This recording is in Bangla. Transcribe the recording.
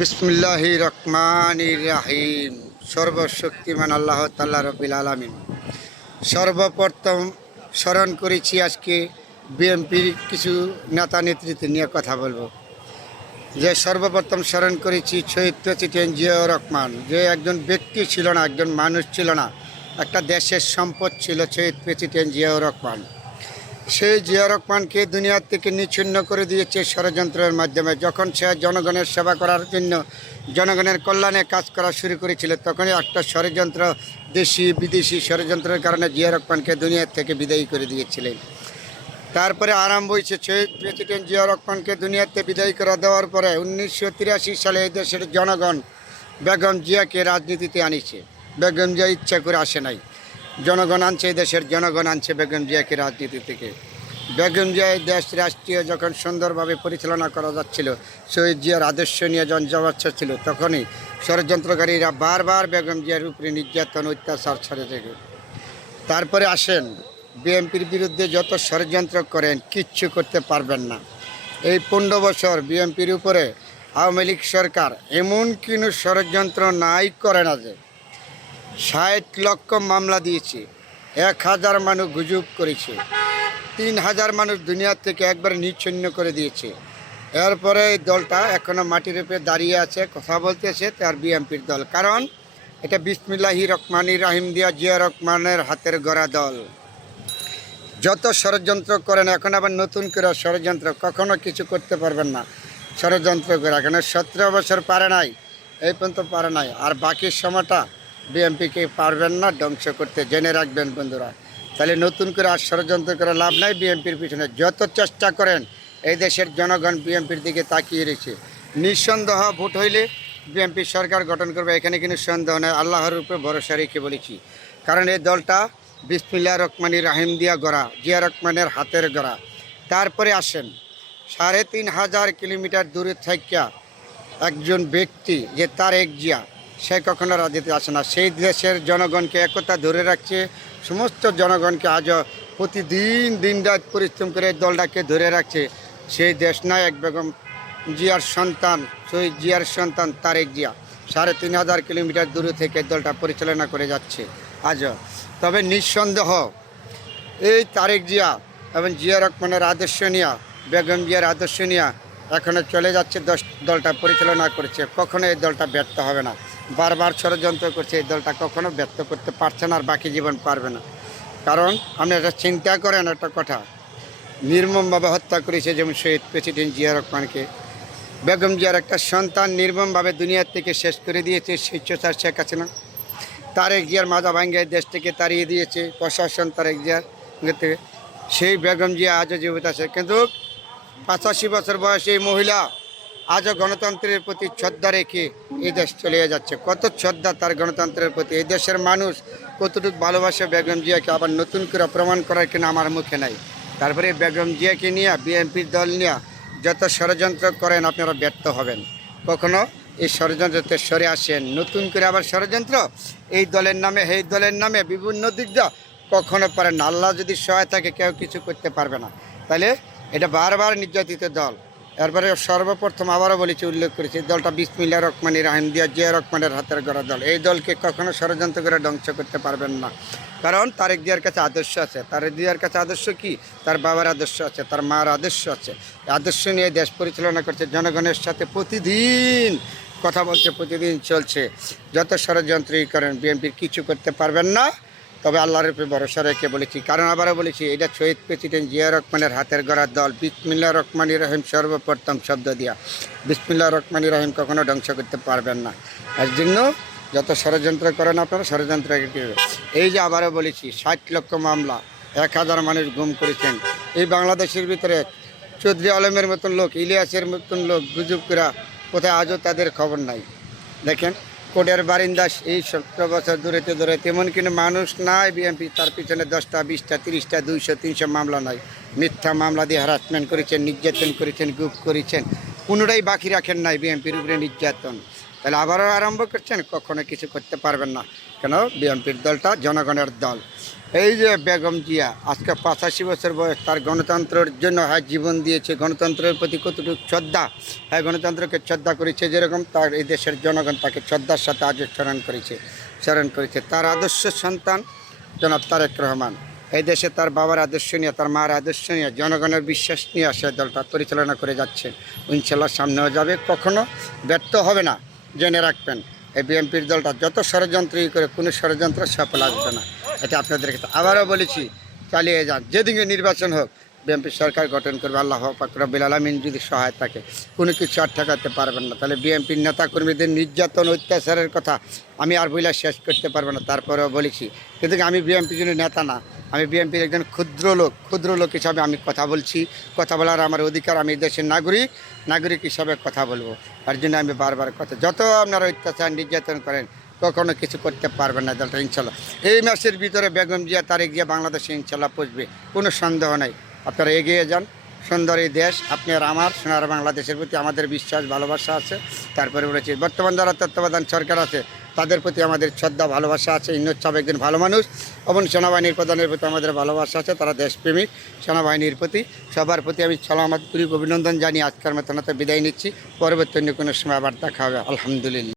বিসমিল্লাহির রহমানির রাহিম। সর্বশক্তিমান আল্লাহ তাআলা রব্বিল আলামিন। সর্বপ্রথম স্মরণ করেছি আজকে বিএনপির কিছু নেতা নেতৃত্ব নিয়ে কথা বলবো। যে সর্বপ্রথম স্মরণ করেছি শহীদ প্রেসিডেন্ট জিয়াউর রহমান, যে একজন ব্যক্তি ছিল না, একজন মানুষ ছিল না, একটা দেশের সম্পদ ছিল শহীদ প্রেসিডেন্ট জিয়াউর রহমান। সেই জিয়াউর রহমানকে দুনিয়ার থেকে নিচ্ছিন্ন করে দিয়েছে ষড়যন্ত্রের মাধ্যমে। যখন সে জনগণের সেবা করার জন্য, জনগণের কল্যাণে কাজ করা শুরু করেছিল, তখনই একটা ষড়যন্ত্র, দেশি বিদেশি ষড়যন্ত্রের কারণে জিয়াউর রহমানকে দুনিয়ার থেকে বিদায়ী করে দিয়েছিলেন। তারপরে আরম্ভ হয়েছে শহীদ প্রেসিডেন্ট জিয়াউর রহমানকে দুনিয়াতে বিদায়ী করে দেওয়ার পরে 1983 সালে এই দেশের জনগণ বেগম জিয়াকে রাজনীতিতে আনিছে। বেগম জিয়া ইচ্ছা করে আসে নাই, জনগণ আনছে, এই দেশের জনগণ আনছে বেগম জিয়াকে রাজনীতি থেকে। বেগম জিয়া এই দেশ রাষ্ট্রীয় যখন সুন্দরভাবে পরিচালনা করা যাচ্ছিল, শহীদ জিয়ার আদর্শ নিয়ে যখন যাওয়াচ্ছা ছিল, তখনই ষড়যন্ত্রকারীরা বারবার বেগম জিয়ার উপরে নির্যাতন অত্যাচার ছেড়ে থেকে। তারপরে আসেন বিএনপির বিরুদ্ধে যত ষড়যন্ত্র করেন কিচ্ছু করতে পারবেন না। এই 15 বছর বিএনপির উপরে আওয়ামী লীগ সরকার এমন কোনো ষড়যন্ত্র নাই করে না। যে 60 লক্ষ মামলা দিয়েছে, 1000 মানুষ গুজব করেছে, 3000 মানুষ দুনিয়ার থেকে একবার নিচ্ছিন্ন করে দিয়েছে। এরপরে এই দলটা এখনও মাটির উপরে দাঁড়িয়ে আছে, কথা বলতেছে তার বিএনপির দল। কারণ এটা বিসমিল্লাহির রহমানির রাহিম দিয়া জিয়াউর রহমানের হাতের গড়া দল। যত ষড়যন্ত্র করেন, এখন আবার নতুন করে ষড়যন্ত্র, কখনো কিছু করতে পারবেন না ষড়যন্ত্র করে। এখন 17 বছর পারে নাই, এই পর্যন্ত পারে নাই, আর বাকি সময়টা বিএনপিকে পারবেন না ধ্বংস করতে, জেনে রাখবেন বন্ধুরা। তাহলে নতুন করে আর ষড়যন্ত্র করে লাভ নাই। বিএনপির পিছনে যত চেষ্টা করেন, এই দেশের জনগণ বিএনপির দিকে তাকিয়ে রয়েছে। নিঃসন্দেহ ভোট হইলে বিএনপি সরকার গঠন করবে, এখানে কিন্তু সন্দেহ নেই। আল্লাহর উপরে ভরসা রেখে বলেছি, কারণ এই দলটা বিসমিল্লাহির রহমানির রাহিম দিয়া গড়া, জিয়া রহমানের হাতের গড়া। তারপরে আসেন 3500 কিলোমিটার দূরে থাকিয়া একজন ব্যক্তি, যে তারেক জিয়া, সে কখনো রাজনীতি আসে না। সেই দেশের জনগণকে একতা ধরে রাখছে, সমস্ত জনগণকে আজও প্রতিদিন দিনরাত পরিশ্রম করে দলটাকে ধরে রাখছে। সেই দেশ নায়ক বেগম জিয়ার সন্তান, শহীদ জিয়ার সন্তান তারেক জিয়া 3500 কিলোমিটার দূরে থেকে দলটা পরিচালনা করে যাচ্ছে আজও। তবে নিঃসন্দেহ এই তারেক জিয়া এবং জিয়া রহমানের আদর্শ নিয়া, বেগম জিয়ার আদর্শ নিয়া এখনও চলে যাচ্ছে, দলটা পরিচালনা করছে। কখনো এই দলটা ব্যর্থ হবে না। বারবার ষড়যন্ত্র করছে, এই দলটা কখনো ব্যর্থ করতে পারছে না, আর বাকি জীবন পারবে না। কারণ আপনি এটা চিন্তা করেন, একটা কথা, নির্মমভাবে হত্যা করেছে যেমন শহীদ প্রেসিডেন্ট জিয়া রহমানকে, বেগম জিয়ার একটা সন্তান নির্মমভাবে দুনিয়ার থেকে শেষ করে দিয়েছে স্বেচ্ছাচার শেখ হাসিনা। তারেক জিয়ার মাজা ভাঙ্গে দেশ থেকে তাড়িয়ে দিয়েছে প্রশাসন তারেক জিয়ার থেকে। সেই বেগম জিয়া আজও জীবিত আছে, কিন্তু 85 বছর বয়সী এই মহিলা আজও গণতন্ত্রের প্রতি শ্রদ্ধা রেখে এই দেশ চলে যাচ্ছে। কত শ্রদ্ধা তার গণতন্ত্রের প্রতি, এই দেশের মানুষ কতটুকু ভালোবাসে বেগম জিয়াকে, আবার নতুন করে প্রমাণ করার কিনা আমার মুখে নাই। তারপরে বেগম জিয়াকে নিয়ে বিএনপির দল নিয়ে যত ষড়যন্ত্র করেন, আপনারা ব্যর্থ হবেন। কখনো এই ষড়যন্ত্রতে সরে আসেন, নতুন করে আবার ষড়যন্ত্র এই দলের নামে, এই দলের নামে বিভিন্ন দিক যা কখনো পারেন না। আল্লাহ যদি সহায় থাকে, কেউ কিছু করতে পারবে না। তাহলে এটা বারবার নির্যাতিত দল। এরপরে সর্বপ্রথম আবারও বলেছি, উল্লেখ করেছি, দলটা বিসমিল্লাহির রহমানির রাহিম দিয়া জিয়া রহমানের হাতের গড়া দল। এই দলকে কখনো ষড়যন্ত্র করে ধ্বংস করতে পারবেন না। কারণ তারেক জিয়ার কাছে আদর্শ আছে। তারেক জিয়ার কাছে আদর্শ কি? তার বাবার আদর্শ আছে, তার মার আদর্শ আছে। আদর্শ নিয়ে দেশ পরিচালনা করছে, জনগণের সাথে প্রতিদিন কথা বলছে, প্রতিদিন চলছে। যত ষড়যন্ত্রই করেন বিএনপির কিছু করতে পারবেন না। তবে আল্লাহর উপরে ভরসা রেখে বলেছি, কারণ আবারও বলেছি, এটা শহীদ প্রেসিডেন্ট জিয়া রহমানের হাতের গড়া দল। বিসমিল্লাহির রহমানির রহিম সর্বপ্রথম শব্দ দিয়া, বিসমিল্লাহির রহমানির রহিম কখনো ধ্বংস করতে পারবেন না। এর জন্য যত ষড়যন্ত্র করেন আপনারা, ষড়যন্ত্র এই যে আবারও বলেছি, 60 লক্ষ মামলা, 1000 মানুষ গুম করেছেন। এই বাংলাদেশের ভিতরে চৌধুরী আলমের মতন লোক, ইলিয়াসের মতন লোক গুজব করা কোথায় আজও তাদের খবর নাই। দেখেন কোর্টের বারিন্দাস এই 17 বছর দূরে তেমন কিন্তু মানুষ নাই বিএনপি, তার পিছনে 10টা 20টা 30টা 200 300 মামলা নাই। মিথ্যা মামলা দিয়ে হ্যারাসমেন্ট করেছেন, নির্যাতন করেছেন, গুপ করেছেন, কোনোটাই বাকি রাখেন নাই বিএনপির উপরে নির্যাতন। তাহলে আবারও আরম্ভ করছেন, কখনো কিছু করতে পারবেন না। কেন? বিএনপির দলটা জনগণের দল। এই যে বেগম জিয়া আজকে 85 বছর বয়স, তার গণতন্ত্রের জন্য হ্যাঁ জীবন দিয়েছে, গণতন্ত্রের প্রতি কতটুকু শ্রদ্ধা, হ্যাঁ গণতন্ত্রকে শ্রদ্ধা করেছে, যেরকম তার এই দেশের জনগণ তাকে শ্রদ্ধার সাথে আজও স্মরণ করেছে। তার আদর্শ সন্তান জনাব তারেক রহমান এই দেশে তার বাবার আদর্শ নিয়ে, তার মার আদর্শ নিয়ে, জনগণের বিশ্বাস নিয়ে সে দলটা পরিচালনা করে যাচ্ছে। ইনশাল্লাহ সামনেও যাবে, কখনো ব্যর্থ হবে না। জেনে রাখবেন, এই বিএনপির দলটা যত ষড়যন্ত্রই করে কোনো ষড়যন্ত্র সফল আসবে না। এটা আপনাদেরকে আবারও বলেছি, চালিয়ে যান। যেদিকে নির্বাচন হোক বিএনপি সরকার গঠন করবে, আল্লাহ পাক রব্বুল আলামিন যদি সহায় থাকে, কোনো কিছু আর ঠেকাতে পারবেন না। তাহলে বিএনপির নেতাকর্মীদের নির্যাতন অত্যাচারের কথা আমি আর বইলা শেষ করতে পারবো না, তারপরেও বলেছি। কিন্তু আমি বিএনপির জন্য নেতা না, আমি বিএনপির একজন ক্ষুদ্র লোক হিসাবে আমি কথা বলছি। কথা বলার আমার অধিকার, আমি দেশের নাগরিক হিসাবে কথা বলবো। তার জন্য আমি বারবার কথা, যত আপনারা অত্যাচার নির্যাতন করেন কখনো কিছু করতে পারবেন না দলটা ইনশাল্লাহ। এই মাসের ভিতরে বেগম জিয়া তারেক জিয়া বাংলাদেশে ইনশাল্লাহ পৌঁছবে, কোনো সন্দেহ নাই। আপনারা এগিয়ে যান। সুন্দর এই দেশ, আপনি আর আমার সোনার বাংলাদেশের প্রতি আমাদের বিশ্বাস ভালোবাসা আছে। তারপরে বলেছি বর্তমান যারা তত্ত্বাবধান সরকার আছে তাদের প্রতি আমাদের শ্রদ্ধা ভালোবাসা আছে। ইন্নুস সাহেব একজন ভালো মানুষ এবং সেনাবাহিনীর প্রধানের প্রতি আমাদের ভালোবাসা আছে, তারা দেশপ্রেমিক। সেনাবাহিনীর প্রতি সবার প্রতি আমি সালামাত করি, অভিনন্দন জানিয়ে আজকের মতো বিদায় নিচ্ছি। পরবর্তী অন্য কোনো সময় আবার দেখা হবে। আলহামদুলিল্লাহ।